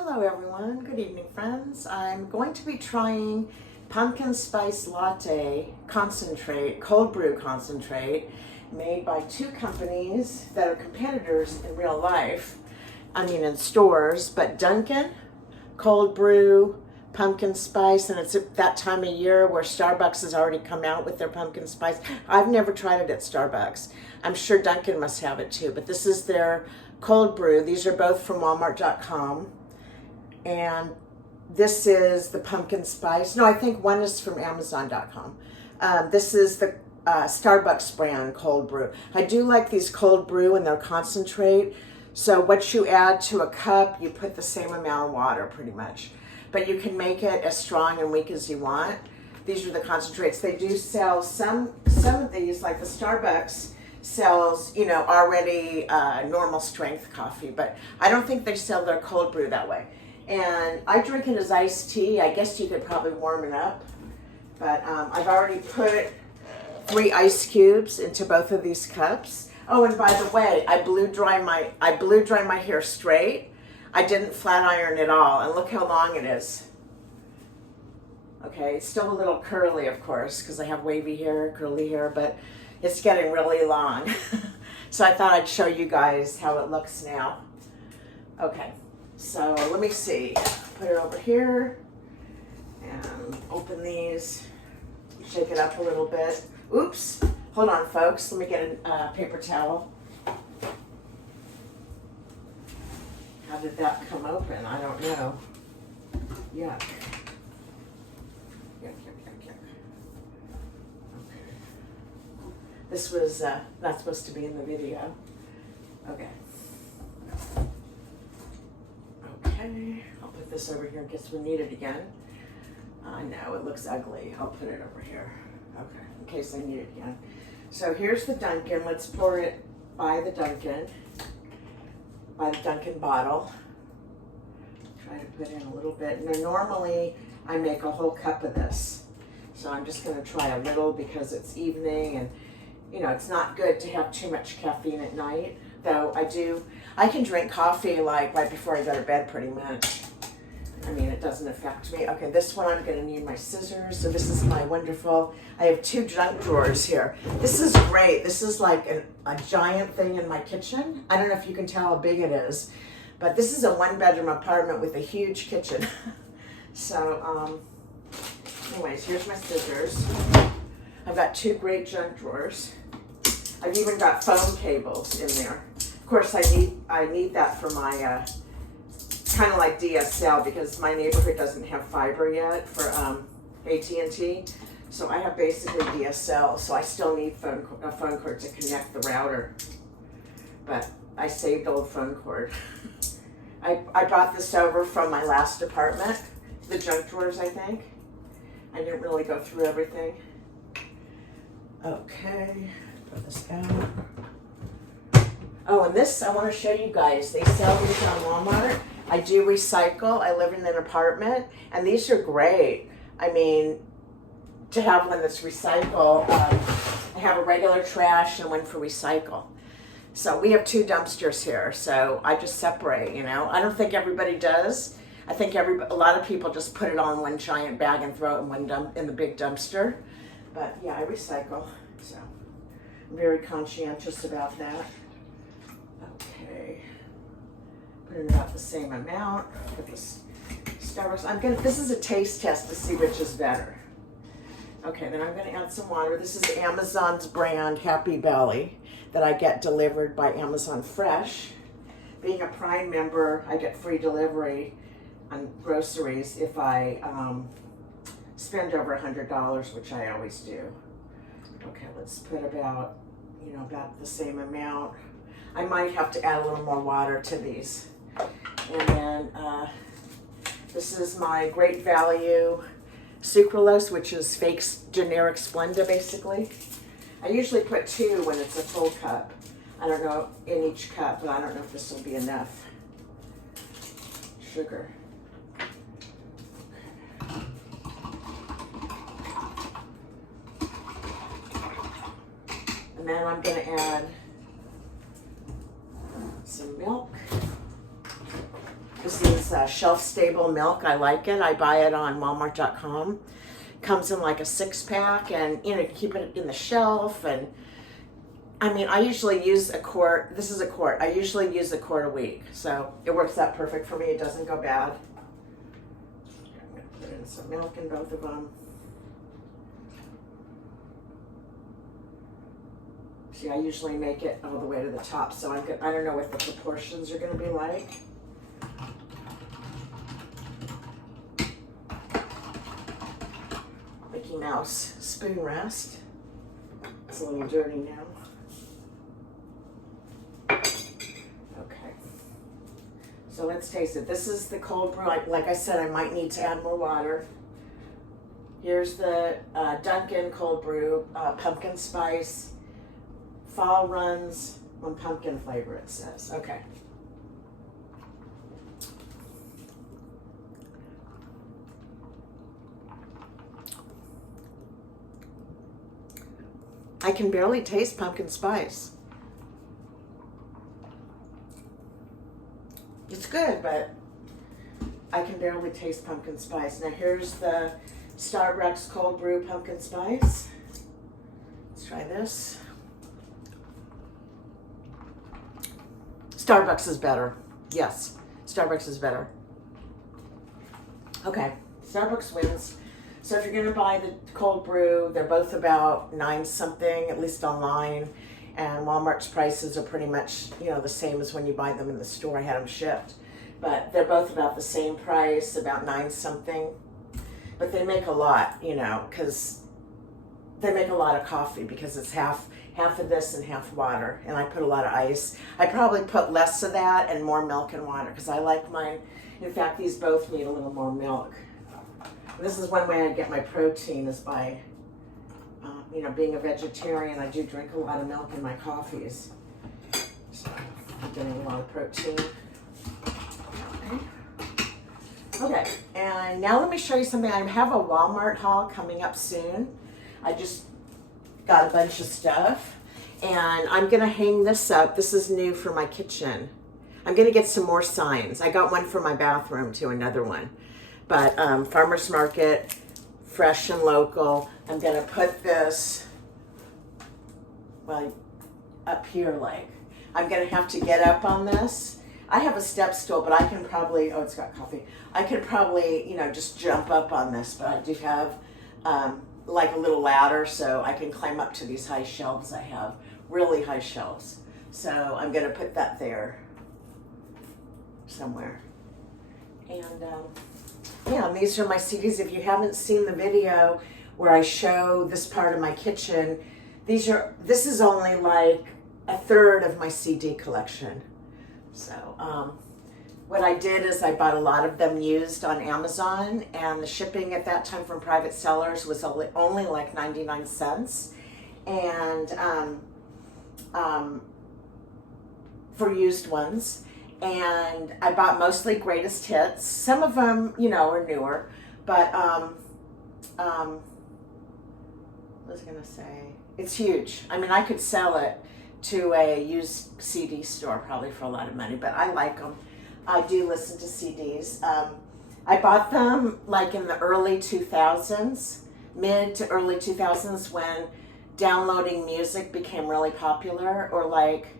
Hello everyone, good evening friends. I'm going to be trying pumpkin spice latte concentrate, cold brew concentrate, made by two companies that are competitors in real life. I mean in stores, but Dunkin, cold brew, pumpkin spice, and it's at that time of year where Starbucks has already come out with their pumpkin spice. I've never tried it at Starbucks. I'm sure Dunkin must have it too, but this is their cold brew. These are both from Walmart.com. And this is the pumpkin spice. No, I think one is from Amazon.com. This is the Starbucks brand cold brew. I do like these cold brew and they're concentrate. So what you add to a cup, you put the same amount of water pretty much. But you can make it as strong and weak as you want. These are the concentrates. They do sell some of these, like the Starbucks sells, you know, already normal strength coffee, but I don't think they sell their cold brew that way. And I drink it as iced tea. I guess you could probably warm it up. But I've already put 3 ice cubes into both of these cups. Oh, and by the way, I blew dry my hair straight. I didn't flat iron at all. And look how long it is. Okay, it's still a little curly, of course, because I have wavy hair, curly hair, but it's getting really long. So I thought I'd show you guys how it looks now. Okay. So let me see, put it over here and open these, shake it up a little bit. Oops, hold on folks, let me get a paper towel. How did that come open? I don't know. Yuck. Yuck. Okay. This was not supposed to be in the video. Okay. Okay, I'll put this over here in case we need it again. No, it looks ugly. I'll put it over here. Okay, in case I need it again. So here's the Dunkin. Let's pour it by the Dunkin bottle. Try to put in a little bit. Now, normally, I make a whole cup of this. So I'm just going to try a little because it's evening and, you know, it's not good to have too much caffeine at night. Though I can drink coffee like right before I go to bed pretty much. I mean, it doesn't affect me. Okay, this one I'm gonna need my scissors. So this is my wonderful, I have 2 junk drawers here. This is great. This is like a giant thing in my kitchen. I don't know if you can tell how big it is, but this is a 1-bedroom apartment with a huge kitchen. So, anyways, here's my scissors. I've got 2 great junk drawers. I've even got phone cables in there. Of course, I need that for my kind of like DSL because my neighborhood doesn't have fiber yet for AT&T. So I have basically DSL. So I still need a phone cord to connect the router. But I saved old phone cord. I brought this over from my last apartment, the junk drawers, I think. I didn't really go through everything. Okay. Put this out. Oh, and this, I want to show you guys. They sell these on Walmart. I do recycle. I live in an apartment, and these are great. I mean, to have one that's recycle. I have a regular trash and one for recycle. So we have 2 dumpsters here, so I just separate, you know. I don't think everybody does. I think a lot of people just put it all in one giant bag and throw it in the big dumpster. But yeah, I recycle, so. I'm very conscientious about that. Okay. Put in about the same amount. Put this Starbucks. This is a taste test to see which is better. Okay, then I'm gonna add some water. This is Amazon's brand Happy Belly that I get delivered by Amazon Fresh. Being a Prime member, I get free delivery on groceries if I spend over $100, which I always do. Okay, let's put about the same amount. I might have to add a little more water to these. And then this is my Great Value sucralose, which is fake generic Splenda, basically. I usually put 2 when it's a full cup. I don't know in each cup, but I don't know if this will be enough. Sugar. And then I'm going to add some milk. This is It's shelf-stable milk. I like it. I buy it on Walmart.com. Comes in like a 6-pack, and you know, keep it in the shelf. And I mean, I usually use a quart. This is a quart. I usually use a quart a week, so it works out perfect for me. It doesn't go bad. I'm gonna put in some milk in both of them. See, I usually make it all the way to the top, so I don't know what the proportions are going to be like. Mickey Mouse spoon rest. It's a little dirty now. Okay. So let's taste it. This is the cold brew. Like I said, I might need to add more water. Here's the Dunkin cold brew, pumpkin spice. Fall runs on pumpkin flavor, it says. Okay. I can barely taste pumpkin spice. It's good, but I can barely taste pumpkin spice. Now here's the Starbucks cold brew pumpkin spice. Let's try this. Starbucks is better. Yes, Starbucks is better. Okay, Starbucks wins. So if you're gonna buy the cold brew, they're both about 9 something, at least online. And Walmart's prices are pretty much, you know, the same as when you buy them in the store. I had them shipped. But they're both about the same price, about 9 something. But they make a lot, you know, because they make a lot of coffee because it's half of this and half water, and I put a lot of ice. I probably put less of that and more milk and water because I like mine. In fact, these both need a little more milk. This is one way I get my protein is by, you know, being a vegetarian. I do drink a lot of milk in my coffees, so I'm getting a lot of protein. Okay, and now let me show you something. I have a Walmart haul coming up soon. I just got a bunch of stuff, and I'm gonna hang this up. This is new for my kitchen. I'm gonna get some more signs. I got one for my bathroom too, another one. But farmer's market, fresh and local. I'm gonna put this, well, up here like. I'm gonna have to get up on this. I have a step stool, but I can probably, oh, it's got coffee. I could probably, you know, just jump up on this, but I do have like a little ladder so I can climb up to these high shelves I have, really high shelves. So I'm gonna put that there somewhere. And yeah, and these are my CDs. If you haven't seen the video where I show this part of my kitchen, this is only like a third of my CD collection. So what I did is I bought a lot of them used on Amazon, and the shipping at that time from private sellers was only like 99 cents. And for used ones. And I bought mostly greatest hits. Some of them, you know, are newer, but what was I gonna say? It's huge. I mean, I could sell it to a used CD store probably for a lot of money, but I like them. I do listen to CDs. I bought them like in the early 2000s, mid to early 2000s, when downloading music became really popular, or like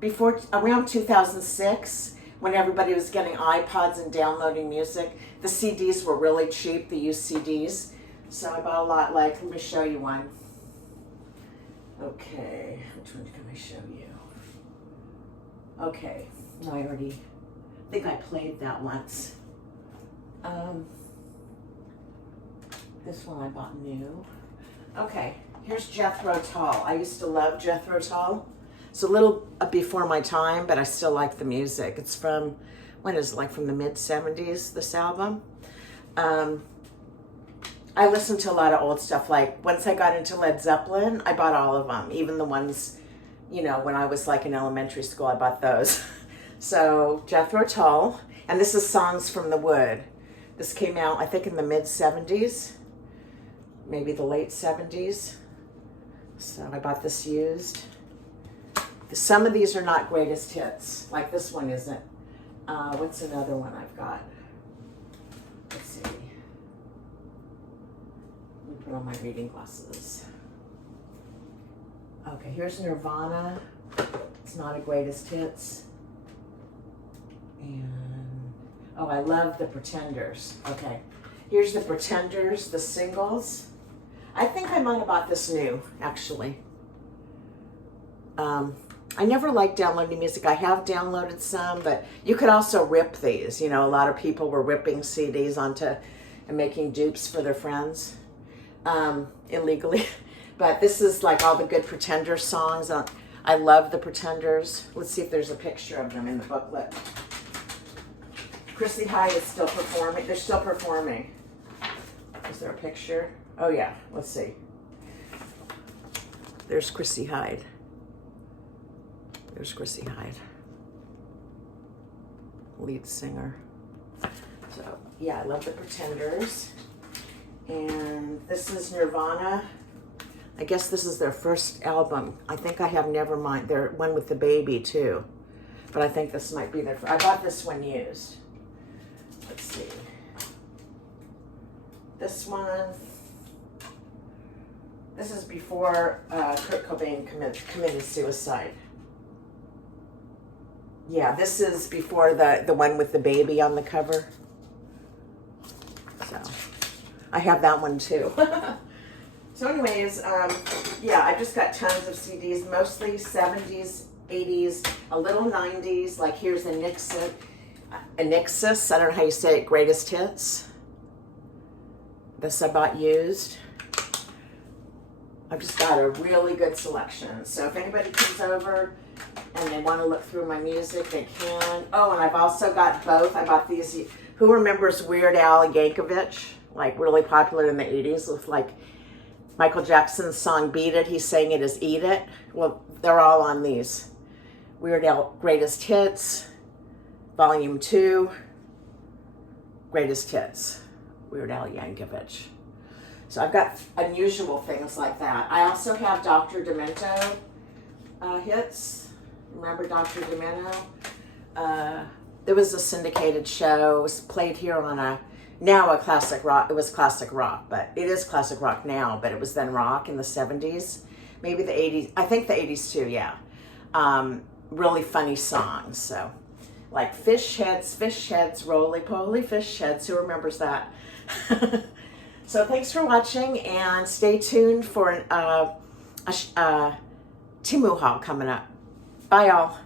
before, around 2006, when everybody was getting iPods and downloading music. The CDs were really cheap, the used CDs. So I bought a lot. Like, let me show you one. Okay, which one can I show you? Okay, no, I think I played that once. This one I bought new. Okay, here's Jethro Tull. I used to love Jethro Tull. It's a little before my time, but I still like the music. It's from, when is it, like from the mid-70s, this album? I listened to a lot of old stuff. Like, once I got into Led Zeppelin, I bought all of them. Even the ones, you know, when I was like in elementary school, I bought those. So, Jethro Tull. And this is Songs from the Wood. This came out, I think, in the mid-70s. Maybe the late 70s. So, I bought this used. Some of these are not greatest hits. Like this one isn't. What's another one I've got? Let's see. Let me put on my reading glasses. Okay, here's Nirvana. It's not a greatest hits. And, oh, I love the Pretenders. Okay, here's the Pretenders, the singles. I think I might have bought this new, actually. I never liked downloading music. I have downloaded some, but you could also rip these. You know, a lot of people were ripping CDs onto and making dupes for their friends illegally. But this is like all the good Pretenders songs. I love the Pretenders. Let's see if there's a picture of them in the booklet. Chrissy Hynde is still performing. They're still performing. Is there a picture? Oh yeah, let's see. There's Chrissy Hynde. There's Chrissy Hynde, lead singer. So yeah, I love the Pretenders. And this is Nirvana. I guess this is their first album. I think I have Nevermind. Their one with the baby too. But I think this might be their first. I bought this one used. Let's see. This one. This is before Kurt Cobain committed suicide. Yeah, this is before the one with the baby on the cover. So, I have that one too. So anyways, yeah, I just got tons of CDs, mostly 70s, 80s, a little 90s, like here's Anixis, I don't know how you say it, greatest hits. This I bought used. I've just got a really good selection. So if anybody comes over and they want to look through my music, they can. Oh, and I've also got both. I bought these. Who remembers Weird Al Yankovic? Like really popular in the 80s with like Michael Jackson's song Beat It. He sang it as Eat It. Well, they're all on these. Weird Al Greatest Hits, Volume 2, Greatest Hits, Weird Al Yankovic. So I've got unusual things like that. I also have Dr. Demento hits. Remember Dr. Demento? There was a syndicated show. It was played here on now a classic rock. It was classic rock, but it is classic rock now, but it was then rock in the 70s. Maybe the 80s. I think the 80s too, yeah. Really funny songs. So like fish heads, roly-poly fish heads. Who remembers that? So thanks for watching, and stay tuned for Timu haul coming up. Bye, y'all.